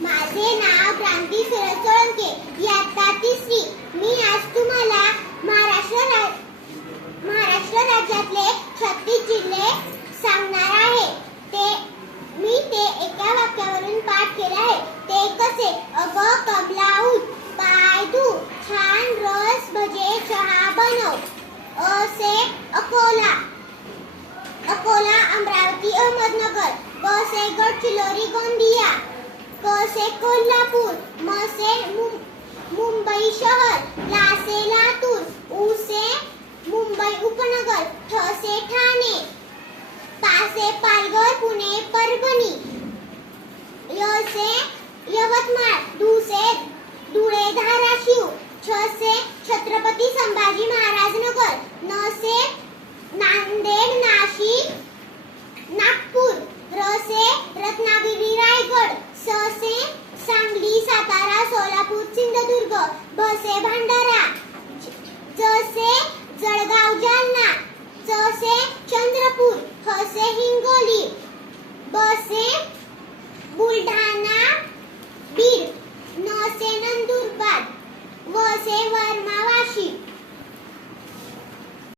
माझे नाव क्रांती सुरज सोळंके इयत्ता तिसरी. मी आज तुम्हाला महाराष्ट्र रा- महाराष्ट्र राज्यातले छत्तीस जिल्हे सांगणार आहे. ते मी ते एका वाक्यावरून पाठ केले आहे. ते कसे? अग कमला उठ पाय धू छान रस भजे चहा बनव. असे अकोला. अकोला अमरावती अहमदनगर. बसे से गडचिरोली. से कोल्हापूर म से मुंबई शहर ला से लातूर उ से मुंबई उपनगर ठ से ठाणे पा से पालघर, पुणे, परभणी य से यवतमाळ दु भ भंडारा ज से जळगाव जालना, जसे चंद्रपूर ह से हिंगोली ब से बुलढाणा, बीड न से नंदुरबार व से वर्मा